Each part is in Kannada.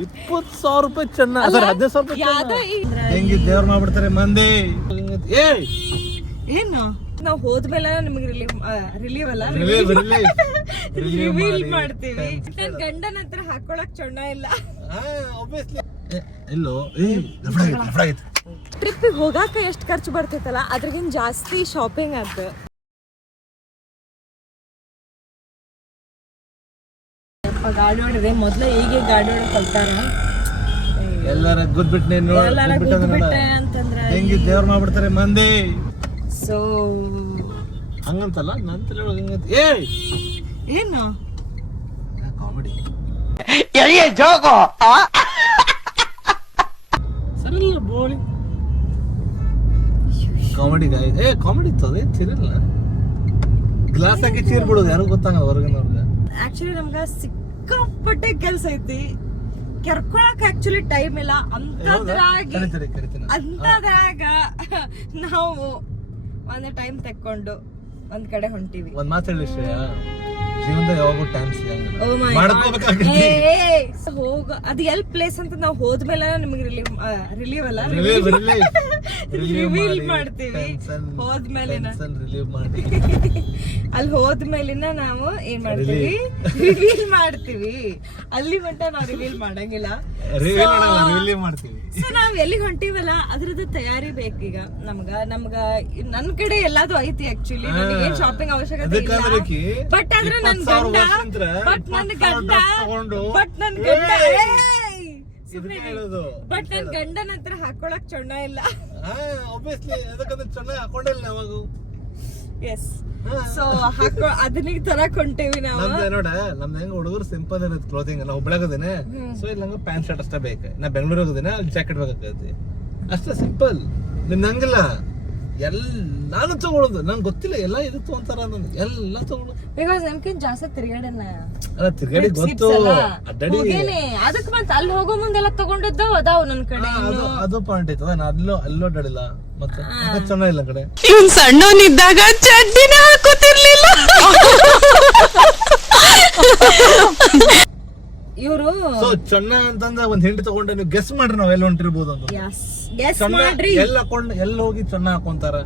20,000 ರೂಪಾಯಿ ಚೆನ್ನ ಸರ್ 15,000 ರೂಪಾಯಿ ಹೆಂಗಿ ದೇವ್ರ ಮಾಡ್ಬಿಡ್ತಾರೆ ಮಂದಿ. ಏನು ನಾವ್ ಹೋದ್ಮೇಲೆ ನಿಮ್ಗೆ ರಿಲೀವ್ ಅಲ್ಲ ರಿವೀಲ್ ಮಾಡ್ತೀವಿ. ನನ್ ಗಂಡನ ಹತ್ರ ಹಾಕೊಳಕ್ ಚೊಣ್ಣ ಇಲ್ಲ. ಎಲ್ಲೋ ಟ್ರಿಪ್ ಹೋಗಾಕ ಎಷ್ಟ್ ಖರ್ಚು ಬರ್ತೈತಲ್ಲ ಅದ್ರಗಿನ್ ಜಾಸ್ತಿ ಶಾಪಿಂಗ್ ಆತ. ಗಾಡಿ ಹೊಡಿದೆ ಮೊದ್ಲು ಹೀಗೆ ಗಾಡಿ ಹೊಡ ಕಲ್ತಾರ. ಎಲ್ಲಾರ ಗುದ್ಬಿಟ್ಟೆ ಅಂತಂದ್ರ ಹೆಂಗಿ ದೇವ್ರ ಮಾಡ್ಬಿಡ್ತಾರೆ ಮಂದಿ. ಸೊ ಹಂಗಂತಲ್ಲ ನನ್ ಏನು ಕಾಮಿಡಿ ಬೋಳಿ ಕಾಮಿಡಿ ಕಾಮಿಡಿ ಇರ್ತದೆ ತಿರಲ್ಲ ಗ್ಲಾಸ್ ಹಾಕಿ ಚೀರ್ ಬಿಡೋದು ಯಾರು ಗೊತ್ತಾಗಲ್ಲ ಹೊರಗಿನವ್ರಿಗೆ. ಆಕ್ಚುಲಿ ನಮ್ಗ ಸಿಕ್ಕಾಪಟ್ಟೆ ಕೆಲ್ಸ ಐತಿ, ಕೆರ್ಕೊಳಕ್ ಆಕ್ಚುಲಿ ಟೈಮ್ ಇಲ್ಲ. ಅಂತದ್ರಾಗ ನಾವು ಒಂದು ಟೈಮ್ ತೆಕ್ಕೊಂಡು ಒಂದ್ ಕಡೆ ಹೊಂಟಿವಿ. ಒಂದ್ ಮಾತು ಹೇಳಿ ಶ್ರೇಯ, ಜೀವನದಾಗ ಯಾವಾಗೂ ಟೈಮ್ ಹೋಗ ಅದು ಎಲ್ ಪ್ಲೇಸ್ ಅಂತ ನಾವ್ ಹೋದ್ಮೇಲೆ ನಿಮ್ಗೆ ರಿಲೀವ್ ಅಲ್ಲ ರಿವೀಲ್ ಮಾಡ್ತೀವಿ. ಹೋದ್ಮೇಲಿನ ಅಲ್ಲಿ ಹೋದ್ಮೇಲಿನ ನಾವು ಏನ್ ಮಾಡ್ತೀವಿ ರಿವೀಲ್ ಮಾಡ್ತೀವಿ. ಅಲ್ಲಿ ಮಟ್ಟ ನಾವ್ ರಿವೀಲ್ ಮಾಡಂಗಿಲ್ಲ. ಸೊ ನಾವ್ ಎಲ್ಲಿ ಹೊಂಟಿವಲ್ಲ ಅದ್ರದ್ದು ತಯಾರಿ ಬೇಕೀಗ ನಮ್ಗ. ನನ್ ಕಡೆ ಎಲ್ಲಾದು ಐತಿ ಆಕ್ಚುಲಿ, ನನಗೆ ಏನ್ ಶಾಪಿಂಗ್ ಅವಶ್ಯಕತೆ ಇಲ್ಲ. ಬಟ್ ಆದ್ರೆ ನನ್ ಗಂಡನ ಹತ್ರ ಹಾಕೊಳಕ್ ಚೊಣ್ಣ ಇಲ್ಲ. ಎಸ್ ಸೊ ಅದನ್ನ ತರಕ್ ಹೊಂಟೇವಿ ನಾವು. ನೋಡ ನಮ್ದು ಹೆಂಗ ಹುಡುಗರು ಸಿಂಪಲ್ ಇರುತ್ತೆ ಕ್ಲೋತಿಂಗ್. ನಾವು ಹುಬ್ಳಾಗದೇನೆ ಸೊ ಇಲ್ಲಿ ನಂಗೆ ಪ್ಯಾಂಟ್ ಶರ್ಟ್ ಅಷ್ಟೇ ಬೇಕು. ನಾ ಬೆಂಗಳೂರು ಹೋಗೋದೇನೆ ಅಲ್ಲಿ ಜಾಕೆಟ್ ಬೇಕಾಗತ್ತೆ ಅಷ್ಟೇ ಸಿಂಪಲ್. ನಿಮ್ದು ಹಂಗಿಲ್ಲ, ಎಲ್ಲಾನು ತಗೊಳ್ಳೋದು. ನಂಗೆ ಗೊತ್ತಿಲ್ಲ ಎಲ್ಲ ಇದು ತಗೊಂತಾರ ಎಲ್ಲ ತಗೊಳ್ಳೋದು. ಬಿಕಾಸ್ ನಮ್ಗಿಂತ ಜಾಸ್ತಿ ತಿರ್ಗಾಡನ ತಿರ್ಗಾಡಿ ಗೊತ್ತು ಅದಕ್ಕೆ ಮತ್ತೆ ಅಲ್ಲಿ ಹೋಗೋ ಮುಂದೆಲ್ಲ ತಗೊಂಡಿದ್ದ ಅದಾವ್ ನನ್ ಕಡೆ. ಅದು ಪಾಯಿಂಟ್ ಐತದ. ನಾ ಅಲ್ಲೋ ಅಡ್ಡಾಡಿಲ್ಲ ಮತ್ತೆ ಚೆನ್ನಾಗಿಲ್ಲ ಕಡೆ. ಇವ್ನ್ ಸಣ್ಣವನಿದ್ದಾಗ ಚಡ್ಡಿನ ಹಾಕೋತಿರ್ಲಿಲ್ಲ. ಇವರು ಸೊ ಚೆನ್ನ ಅಂತಂದ ಒಂದ್ ಹಿಂಡಿ ತಗೊಂಡ್ರೆ ನೀವು ಗೆಸ್ ಮಾಡ್ರಿ ನಾವ್ ಎಲ್ಲಿ ಹೊಂಟಿರ್ಬೋದು ಅಂತ. ಎಲ್ಲ ಹಾಕೊಂಡ್ ಎಲ್ಲ ಹೋಗಿ ಚೆನ್ನ ಹಾಕೊಂತಾರ.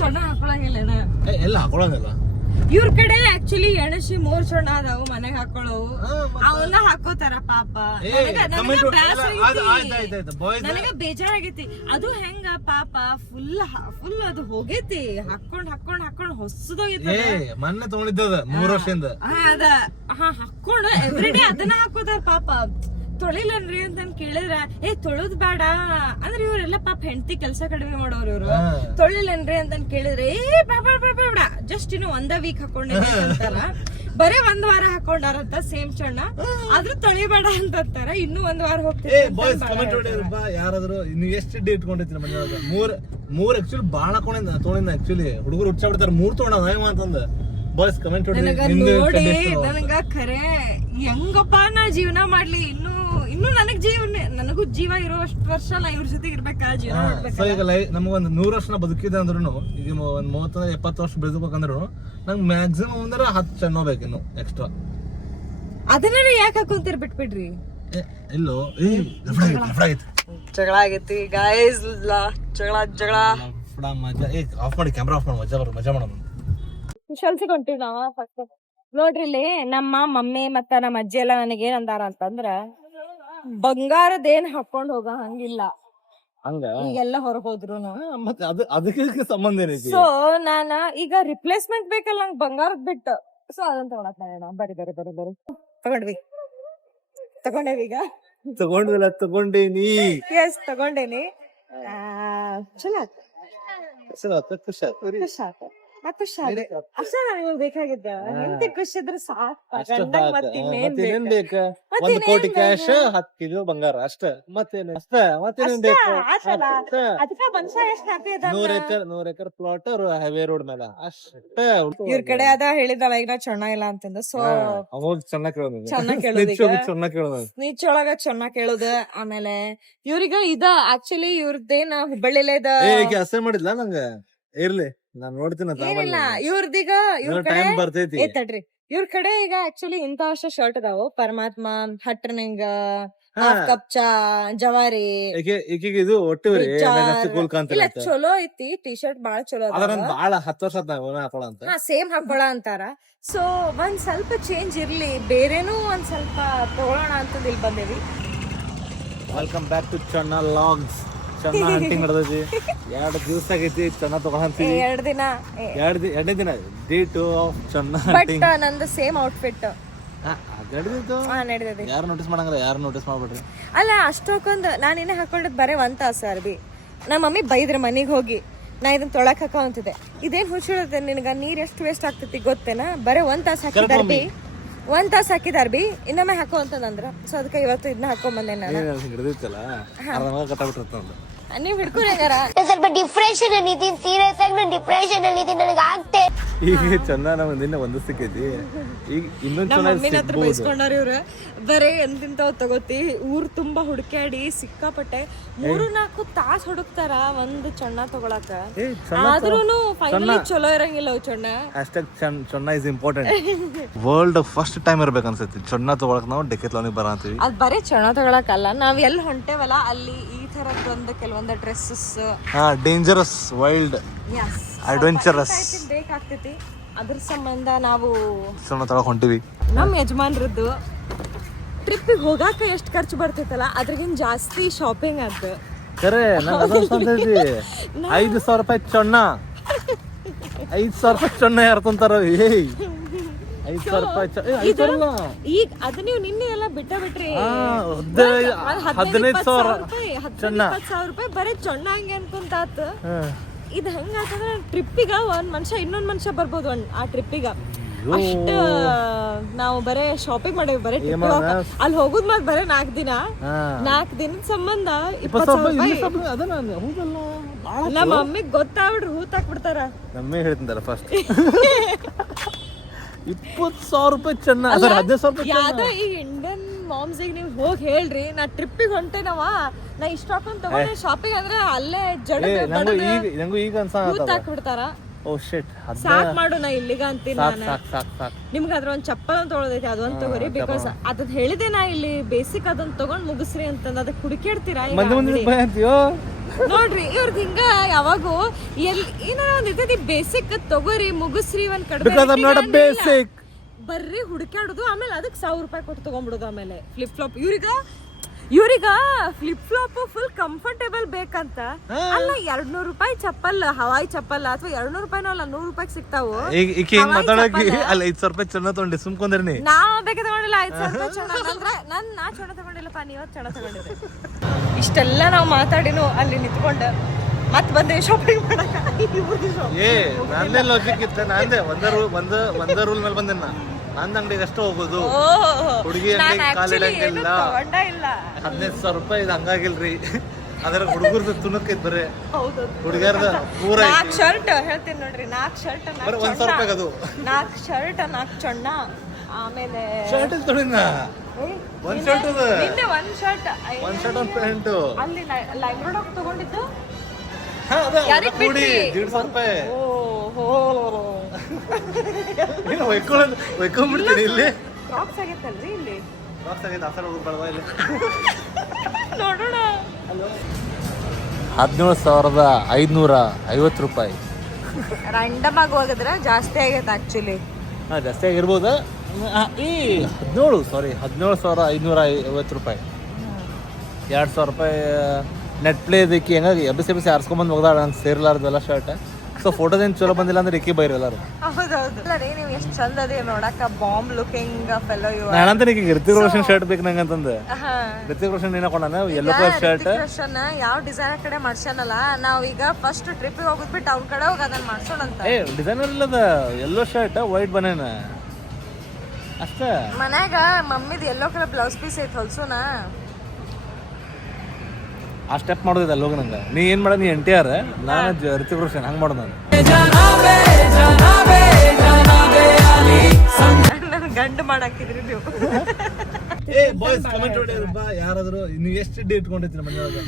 ಚೊಣ್ಣ ಹಾಕೊಳಂಗಿಲ್ಲ, ಎಲ್ಲ ಹಾಕೊಳಂಗಿಲ್ಲ. ಇವ್ರ ಕಡೆ ಆಕ್ಚುಲಿ ಎಣಸಿ 3 ಚೊಣ್ಣ ಅದಾವು ಮನೆಗ್ ಹಾಕೊಳ್ಳವು. ಅವನ್ನ ಹಾಕೋತಾರ ಪಾಪ. ನನಗ ಬೇಜಾರಾಗೈತಿ. ಅದು ಹೆಂಗ ಪಾಪ ಫುಲ್ ಅದು ಹೋಗೈತಿ. ಹಾಕೊಂಡ್ ಹೊಸದೋಗೈತಿ. ಮೊನ್ನೆ ತಗೊಂಡಿದ್ದದ 3 ವರ್ಷದಿಂದ ಅದ ಹಾಕೊಂಡ್ ಎವ್ರಿಡೇ ಅದನ್ನ ಹಾಕೋತಾರ ಪಾಪ. ತೊಳಿಲನ್ರಿ ಅಂತ ಕೇಳಿದ್ರ ತೊಳೋದ್ ಬೇಡ ಅಂದ್ರೆ ಇವ್ರೆಲ್ಲ ಪಾಪ ಹೆಂಡತಿ ಕೆಲ್ಸ ಕಡಿಮೆ ಮಾಡೋರು. ಇವ್ರು ತೊಳಿಲನ್ರಿ ಅಂತ ಕೇಳಿದ್ರೆ ಬೇಡ ಜಸ್ಟ್ ಇನ್ನು 1 ವೀಕ್ ಹಾಕೊಂಡಿದ್ದ ಅಂತಾರ. ಬರೇ 1 ವಾರ ಹಾಕೊಂಡಾರಂತ ಸೇಮ್ ಚಣ್ಣ. ಆದ್ರೂ ತೊಳಿಬೇಡ ಅಂತಾರ. ಇನ್ನು 1 ವಾರ ಹೋಗ್ತೀವಿ. ಯಾರಾದ್ರು ನೀವು ಎಷ್ಟು ಡೇ ಇಟ್ಕೊಂಡಿರ್ತೀರ ಮನೆಯೊಳಗ? 3 ಆಕ್ಚುಲಿ ಬಾಳ ತೊಗೊಂಡಿದ್ದ ಆಕ್ಚುಲಿ ಹುಡುಗರು ಹುಚ್ಚ ಬಿಡ್ತಾರ. 3 ತೊಗೊಂಡ ಅಂತಂದ ಬಾಯ್ಸ್ ಕಮೆಂಟ್ ನೋಡಿ. ನನಗ ಖರೆ ಹೆಂಗಪ್ಪ ನಾ ಜೀವನ ಮಾಡ್ಲಿ? ಇನ್ನು ನನಗೂ ಜೀವ ಇರೋ ಅಷ್ಟು ವರ್ಷ ನಾ ಇವ್ರ ಜೊತೆ ಇರ್ಬೇಕಾ? ಜೀವನ ಮಾಡ್ಬೇಕಾ? ಈಗ ನಮಗೊಂದ್ 100 ವರ್ಷ ಬದುಕಿದೆ ಅಂದ್ರೂ ಈಗ ಒಂದ್ 30-70 ವರ್ಷ ಬೆಳೆದ್ಬೇಕಂದ್ರು ನಂಗೆ ಮ್ಯಾಕ್ಸಿಮಮ್ ಅಂದ್ರೆ 10 ಚೆನ್ನ ಬೇಕು ಇನ್ನು ಎಕ್ಸ್ಟ್ರಾ. ಅದನ್ನ ಯಾಕೆ ಹಾಕೊಂತೀರಿ? ಬಿಟ್ಬಿಡ್ರಿ. ಇಲ್ಲೋ ಜಗಳ ಆಗೈತಿ ಗಾಯ್ಸ್. ಜಗಳ ಮಜಾ. ಆಫ್ ಮಾಡಿ ಕ್ಯಾಮ್ರಾ ಆಫ್ ಮಾಡಿ ಮಜಾ ಮಾಡೋಣ. ಶೆಲ್ಫಿ ಕೊಂತೀವಿ ನಾವ ಫಸ್ಟ್. ನೋಡ್ರಿ ಇಲ್ಲಿ ನಮ್ಮ ಮಮ್ಮಿ ಮತ್ತ ನಮ್ಮ ಅಜ್ಜಿ ಎಲ್ಲ ನನಗೆ ಏನಂದಾರ ಅಂತಂದ್ರ ಬಂಗಾರದೇನ್ ಹಾಕೊಂಡ್ ಹೋಗ ಹಂಗಿಲ್ಲ. ಈಗೆಲ್ಲ ಹೊರಗ್ ಹೋದ್ರು ಅದಕ್ಕೆ ಸಂಬಂಧ ಏನೈತಿ? ಸೊ ನಾನ ಈಗ ರಿಪ್ಲೇಸ್ಮೆಂಟ್ ಬೇಕಲ್ಲ ನಂಗೆ ಬಂಗಾರದ್ ಬಿಟ್ಟು. ಸೊ ಅದನ್ನ ತಗೊಳಕ್ ಬರಿ ತಗೊಂಡೇವಿ. ಈಗ ತಗೊಂಡೇನಿ. ಎಸ್ ತಗೊಂಡೇನಿ. ಚಲೋ ಖುಷಿ ಆಯ್ತು. ಅಷ್ಟ ನನಗೆ ಬೇಕಾಗಿದ್ದ. ಹೆಂಡತಿ ಖುಷಿ ಇದ್ರೆ ಸಾಕು. 1 ಕೋಟಿ ಕ್ಯಾಶ್ 10 ಕಿಲೋ ಬಂಗಾರ ಅಷ್ಟ. ಮತ್ತೇನು ಅದಕ್ಕ ಮನುಷ್ಯ ಎಷ್ಟ್ ಹ್ಯಾಪಿ ಅದ. 100 ಎಕರ್ ಪ್ಲಾಟ್ ಹೈವೇ ರೋಡ್ ಮೇಲೆ ಅಷ್ಟ. ಇವ್ರ ಕಡೆ ಅದ ಹೇಳಿದಲ್ಲ ಈಗ ನಾ ಚೆನ್ನ ಇಲ್ಲ ಅಂತಂದ. ಸೊ ಚೆನ್ನಾಗ್ ಕೇಳೋದು ನೀಚೊಳಗ ಚೆನ್ನಾಗ್ ಕೇಳುದು. ಆಮೇಲೆ ಇವ್ರಿಗ ಇದ ಆಕ್ಚುಲಿ ಇವ್ರದ್ದೇನ ಹುಬ್ಬಳ್ಳಿಲೇ ಇದ ಅಸೆ ಮಾಡಿದ್ಲ ನಂಗ. ಇರ್ಲಿ ನಾನ್ ನೋಡ್ತೀನಿ. ಏನಿಲ್ಲ ಇವ್ರದೀಗ ಇವ್ರ ಕಡೆ ತಡ್ರಿ ಇವ್ರ ಕಡೆ ಈಗ ಆಕ್ಚುಲಿ ಇಂತ ಅಷ್ಟ ಶರ್ಟ್ ಅದಾವು. ಪರಮಾತ್ಮ, ಹಟ್ರನಿಂಗ್, ಹಾಫ್ ಕಪ್ಚಾ, ಜವಾರಿ ಈಗೀಗ ಇದು ಒಟ್ಟು ಇಲ್ಲ ಚಲೋ ಐತಿ. ಟಿ ಶರ್ಟ್ ಬಾಳ ಚಲೋ ಅದ್ರ ಬಾಳ 10 ವರ್ಷ ಹಾಕೋಳ ಅಂತ. ಹಾ ಸೇಮ್ ಹಾಕೊಳ ಅಂತಾರ. ಸೊ ಒಂದ್ ಸ್ವಲ್ಪ ಚೇಂಜ್ ಇರ್ಲಿ, ಬೇರೆನೂ ಒಂದ್ ಸ್ವಲ್ಪ ತಗೊಳ್ಳೋಣ ಅಂತ ಇಲ್ಲಿ ಬಂದೇವಿ. Welcome back to Channa logs. ಚನ್ನ ಹಂಟಿಂಗ್ ನಡೆದೈತಿ. 2 ದಿವಸ ಆಗೈತಿ ಚನ್ನ ತಗೊಂತೀವಿ. 2 ದಿನ 2ನೇ ದಿನ day 2 of Channa but hunting. ನಂದು ಸೇಮ್ ಔಟ್ಫಿಟ್ ನಡೆದಿದೆ. ಯಾರು ನೋಟಿಸ್ ಮಾಡಂಗಿಲ್ಲ, ಯಾರು ನೋಟಿಸ್ ಮಾಡ್ಬಿಡ್ರಿ. ಅಲ್ಲ ಅಷ್ಟೊಂದು ನಾನು ಇನ್ನೇ ಹಾಕೊಂಡಿದ್ ಬರೇ 1 ತಾಸು ಅರ್ಬಿ. ನಮ್ಮ ಮಮ್ಮಿ ಬೈದ್ರೆ ಮನೆಗೆ ಹೋಗಿ ನಾ ಇದನ್ನ ತೊಳಕ್ ಹಾಕೊಂತಿದ್ದೆ. ಇದೇನ್ ಹುಚ್ಚಿಡುತ್ತೆ ನಿನಗ, ನೀರ್ ಎಷ್ಟು ವೇಸ್ಟ್ ಆಗ್ತೈತಿ ಗೊತ್ತೇನಾ? ಬರೇ 1 ತಾಸು ಹಾಕಿದ ಅರ್ಬಿ, 1 ತಾಸು ಹಾಕಿದ ಅರ್ಬಿ ಇನ್ನೊಮ್ಮೆ ಹಾಕೋ ಅಂತಂದ್ರ. ಸೊ ಅದಕ್ಕೆ ಇವತ್ತು ಇದನ್ನ ಹಾಕೊಂಡ್ ಬಂದೆ ನಾನು. ಹಿಡಿದಿತ್ತಲ್ಲ ಕಟ್ಟಾಬಿಟ್ಟಿರ್ತ. ನೀವ್ ಹಿಡ್ಕೊರಿ ಹಂಗಾರ. ಸ್ವಲ್ಪ ಡಿಪ್ರೆಷನ್ ಅಲ್ಲಿ ಇದೀನಿ, ಸೀರಿಯಸ್ ಆಗಿ ನಾನು ಡಿಪ್ರೆಷನ್ ಅಲ್ಲಿ ಇದೀನಿ, ನನಗೆ ಆಗ್ತೇ. ಈಗ ಚಂದ ನಮ್ಗೆ ನಿನ್ನೆ ಒಂದು ಸಿಕ್ಕೈತಿ. ಈಗ ಇನ್ನೊಂದ್ ನಮ್ಮ ಮಮ್ಮಿನ ಹತ್ರ ಬೈಸ್ಕೊಂಡಾರ ಇವ್ರ. ಬರೇ ಎಂತಿಂತವ್ ತಗೋತಿ, ಊರ್ ತುಂಬಾ ಹುಡುಕ್ಯಾಡಿ ಸಿಕ್ಕಾಪಟ್ಟೆ 3-4 ತಾಸ್ ಹುಡುಕ್ತಾರ ಒಂದ್ ಚಣ್ಣ ತಗೊಳಕ. ಆದ್ರೂನು ಫೈನಲಿ ಚಲೋ ಇರಂಗಿಲ್ಲ ಅವ್ ಚಣ್ಣ. Channa is important. World first time ಇರ್ಬೇಕು ಅನ್ಸೈತಿ ಚೊನ್ನ ತಗೊಳಕ್ ನಾವು ಡೆಕೆತ್ಲಾನಿಗೆ ಬರತ್ತೀವಿ. ಅದ್ ಬರೇ ಚಣ್ಣ ತಗೊಳಕಲ್ಲ, ನಾವ್ ಎಲ್ಲಿ ಹೊಂಟೇವಲ್ಲ ಅಲ್ಲಿ ಈ ತರದ್ ಕೆಲವೊಂದು ಡ್ರೆಸ್ಸಸ್ ಡೇಂಜರಸ್, ವೈಲ್ಡ್, ಅಡ್ವೆಂಚರಸ್ ಬೇಕಾಗ್ತೈತಿ. ಅದ್ರ ಸಂಬಂಧ ನಾವು ಚೊನ್ನ ತಗೊಳಕ್ ಹೊಂಟಿವಿ. ನಮ್ ಯಜಮಾನ್ರದ್ದು ಟ್ರಿಪ್ಪಿಗೆ ಹೋಗಾಕ ಎಷ್ಟು ಖರ್ಚು ಬರ್ತೈತಲ್ಲ ಅದ್ರಗಿನ್ ಜಾಸ್ತಿ ಶಾಪಿಂಗ್ ಅದ. ಖರೆ 5,000 ರೂಪಾಯಿ ಚೊನ್ನ. 5,000 ರೂಪಾಯಿ ಚೊನ್ನ ಯಾರು ತಂತಾರ? 5,000 ರೂಪಾಯಿ ಈಗ ಅದ ನೀವು ನಿನ್ನೆ ಎಲ್ಲ ಬಿಟ್ರಿ. 15,000 20,000 ರೂಪಾಯಿ ಬರೀ ಚೊಣ್ಣ ಹಂಗೆ ಅನ್ಕೊಂತಾತ. ಇದ್ ಹೆಂಗಾತಂದ್ರೆ ಟ್ರಿಪ್ಪಿಗ ಒಂದ್ ಮನುಷ್ಯ ಇನ್ನೊಂದ್ ಮನುಷ್ಯ ಬರ್ಬೋದು ಆ ಟ್ರಿಪ್ಪಿಗ. ಅಷ್ಟ ನಾವು ಬರೇ ಶಾಪಿಂಗ್ ಮಾಡೇವಿ. ಬರೇ ಅಲ್ಲಿ ಹೋಗುದ್ ಮಾತ್ರ ಬರೇ 4 ದಿನದ ಸಂಬಂಧ 20,000 ರೂಪಾಯಿ. ನಮ್ಮ ಮಮ್ಮಿಗ್ ಗೊತ್ತಾಗ್ಬಿಡ್ರಿ ಹೂತ್ ಹಾಕ್ಬಿಡ್ತಾರ. ನಮ್ಮೇ ಹೇಳ್ತಿಂತಾರ ಫಸ್ಟ್ 20,000 ರೂಪಾಯಿ ಚೆನ್ನ. 15,000 ರೂಪಾಯಿ ಯಾವ್ದೋ ಈ ಇಂಡಿಯನ್ ಮಾಮ್ಸ್ ಈಗ ನೀವು ಹೋಗಿ ಹೇಳ್ರಿ, ನಾ ಟ್ರಿಪ್ಪಿಗೆ ಹೊಂಟೇನವ, ನಾ ಇಷ್ಟ ಹಾಕೊಂಡ್ ತಗೊಂಡೆ ಶಾಪಿಂಗ್ ಅಂದ್ರೆ ಅಲ್ಲೇ ನಂಗೂ ಈಗ ಹೂತ್ ಹಾಕ್ಬಿಡ್ತಾರ. ಓ ಶಿಟ್, ಸಾಕ್ ಮಾಡು, ನಾ ಇಲ್ಲಿಗ ಅಂತೀನಿ ನಾನು. ಸಾಕ್. ನಿಮ್ಗೆ ಅದ್ರ ಒಂದ್ ಚಪ್ಪಲ್ ಅಂತ ತೊಗೊಳದೈತಿ, ಅದೊಂದ್ ತಗೋರಿ. ಬಿಕಾಸ್ ಅದ್ ಹೇಳಿದೆ ನಾ ಇಲ್ಲಿ ಬೇಸಿಕ್ ಅದನ್ನ ತಗೊಂಡ್ ಮುಗಿಸ್ರಿ ಅಂತಂದ್. ಅದಕ್ಕೆ ಹುಡುಕಿಡ್ತೀರಾ ನೋಡ್ರಿ ಇವ್ರದ್ ಹಿಂಗ ಯಾವಾಗೂ ಏನೋ ಒಂದ್ ಇರ್ತೈತಿ. ಬೇಸಿಕ್ ತಗೋರಿ, ಮುಗಿಸ್ರಿ, ಒಂದ್ ಕಡಿಮೆ ಬರ್ರಿ ಹುಡುಕ್ಯಾಡುದು. ಆಮೇಲೆ ಅದಕ್ಕೆ 1,000 ರೂಪಾಯಿ ಕೊಟ್ಟು ತಗೊಂಡ್ಬಿಡುದು. ಆಮೇಲೆ ಫ್ಲಿಪ್ ಫ್ಲಾಪ್ ಇವ್ರಿಗ ಫ್ಲಿಪ್ ಫ್ಲಾಪ್ ಫುಲ್ ಕಂಫರ್ಟೇಬಲ್ ಬೇಕಂತ ಅಲ್ಲ. 200 ರೂಪಾಯಿ ಚಪ್ಪಲ್, ಹವಾಯಿ ಚಪ್ಪಲ್ ಅಥವಾ 200 ರೂಪಾಯಿನೂ ಅಲ್ಲ, 100 ರೂಪಾಯಿ ಸಿಗ್ತಾವು. ಅಲ್ಲಿ 5,000 ರೂಪಾಯಿ ಚೆನ್ನ ತಗೊಂಡಿ ಸುಮ್ಕೊಂಡ್ರಿ. ನಾವ್ ಬೇಕೆ ತಗೊಂಡಿಲ್ಲ 5,000 ರೂಪಾಯಿ ಚೆನ್ನ. ಅಂದ್ರೆ ನಾ ಚೆನ್ನ ತಗೊಂಡಿಲ್ಲಪ್ಪ, ನೀವ್ ಚೆನ್ನ ತಗೊಂಡಿದ್ರಿ. ಇಷ್ಟೆಲ್ಲ ನಾವ್ ಮಾತಾಡಿನು ಅಲ್ಲಿ ನಿಂತ್ಕೊಂಡ್ ಮತ್ ಬಂದೆ ಶಾಪಿಂಗ್ ಮಾಡಕ. ನಂದೇ ಲಾಜಿಕ್ ಇತ್ತ. ಒಂದೇ ರೂಲ್ ಮೇಲೆ ಬಂದೆ. ನಂದ್ ಅಂಗಡಿಗೆ ಅಷ್ಟು ಹೋಗೋದು, ಹುಡುಗಿ ಅಂಗಡಿ ಕಾಲಿಡಂಗಿಲ್ಲ. 15,000 ರೂಪಾಯಿ ಇದು ಹಂಗಾಗಿಲ್ರಿ. ಅದ್ರ ಹುಡುಗರ್ದು ತುಣಕೈತ್ ಬರೇ. ಹುಡುಗಿಯರ್ದ ಪೂರ ಶರ್ಟ್ ಹೇಳ್ತೀನಿ ನೋಡ್ರಿ. 4 ಶರ್ಟ್ 1,000 ರೂಪಾಯಿ ಅದು. 4 ಶರ್ಟ್ 4 ಚೊಣ್ಣ. ಆಮೇಲೆ ಶರ್ಟ್ ತೊಡಿನ ಒಂದ್ ಶರ್ಟ್ ಅದ. ನಿನ್ನೆ ಒಂದ್ ಶರ್ಟ್ ಒಂದ್ ಪ್ಯಾಂಟ್ ಅಲ್ಲಿ ಲೈವ್ ರೋಡ್ ತಗೊಂಡಿದ್ದು. ಯಾರಿಗೆ ಕೂಡಿ 150 ರೂಪಾಯಿ. ಒಯ್ಕೊಂಡ್ಬಿಡ್ತೀನಿ ಇಲ್ಲಿ. ಕ್ರಾಕ್ಸ್ ಆಗೈತಲ್ರಿ ಇಲ್ಲಿ. ಕ್ರಾಕ್ಸ್ ಆಗೈತೆ. ಆಸರ ಹೋಗ್ಬಾರ್ದ ಇಲ್ಲಿ. ನೋಡೋಣ. 17,550 ರೂಪಾಯಿ. ರ್ಯಾಂಡಮ್ ಆಗಿ ಹೋಗಿದ್ರೆ ಜಾಸ್ತಿ ಆಗೈತೆ ಆಕ್ಚುಲಿ. ಜಾಸ್ತಿ ಆಗಿರ್ಬೋದು. 17,550 ರೂಪಾಯಿ. 2,000 ರೂಪಾಯಿ ನೆಟ್ ಪ್ಲೇ ಇದಕ್ಕೆ ಹೆಂಗಾಗಿ ಎಬ್ಬಿಸಿ ಆರಿಸ್ಕೊಂಬಂದು ಹೋಗ್ದಾಳ. ನಂಗೆ ಸೇರ್ಲಾರ್ದಲ್ಲ ಶರ್ಟ್. ಸೊ ಫೋಟೋದೇನು ಚಲೋ ಬಂದಿಲ್ಲ ಅಂದ್ರೆ ಇಕ್ಕಿ ಬೈರಿ ಎಲ್ಲಾರು. ಹೌದೌದು. ನೀವು ಎಷ್ಟು ಚಂದ ಅದೇ ನೋಡಕ, ಬಾಂಬ್ ಲುಕಿಂಗ್ ಫೆಲೋ. ನಾನಂತ ಈಗ ಋತಿಕ್ ರೋಷನ್ ಶರ್ಟ್ ಬೇಕು ನಂಗಂತಂದೆ. ಋತಿಕ್ ರೋಷನ್ ಏನಾಕೊಂಡ ಯೆಲ್ಲೋ ಕಲರ್ ಶರ್ಟ್. ಯಾವ ಡಿಸೈನರ್ ಕಡೆ ಮಾಡ್ಸನಲ್ಲ, ನಾವ್ ಈಗ ಫಸ್ಟ್ ಟ್ರಿಪ್ಪಿಗೆ ಹೋಗುದ್ಬಿಟ್ಟು ಅವ್ನ ಕಡೆ ಹೋಗಿ ಅದನ್ನ ಮಾಡ್ಸೋಣಂತ. ಡಿಸೈನರ್ ಇಲ್ಲದ ಯೆಲ್ಲೋ ಶರ್ಟ್ ವೈಟ್ ಬನೇನ ಅಷ್ಟ. ಮನ್ಯಾಗ ಮಮ್ಮಿದ್ ಯೆಲ್ಲೋ ಕಲರ್ ಬ್ಲೌಸ್ ಪೀಸ್ ಐತ್, ಹೊಲ್ಸೋಣ. ಆ ಸ್ಟೆಪ್ ಮಾಡೋದಿಲ್ಲ ಅಲ್ಲೋಗ ನಂಗೆ. ನೀ ಏನ್ ಮಾಡ, ನೀ NTR, ನಾನು ಋತಿಕ್ ರೋಷನ್, ಹಂಗೆ ಮಾಡೋದು ನಾನು. ಗಂಡು ಮಾಡಾಕಿದ್ರಿ ನೀವು. ಬಾಯ್ಸ್ ಕಮೆಂಟ್ ಹೊಡಿಯಪ್ಪ ಯಾರಾದ್ರು. ನೀವು ಎಷ್ಟು ಡೇಟ್ ಇಟ್ಕೊಂಡಿರ್ತೀರಿ ಮನೆಯೊಳಗೆ?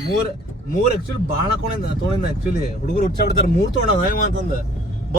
ಮೂರ್ ಆಕ್ಚುಲಿ ಭಾಳ ತೊಗೊಂಡಿದ್ದ ಆಕ್ಚುಲಿ. ಹುಡುಗರು ಹುಚ್ಚ ಬಿಡ್ತಾರೆ 3 ತೊಗೊಂಡ ಅಂತಂದ.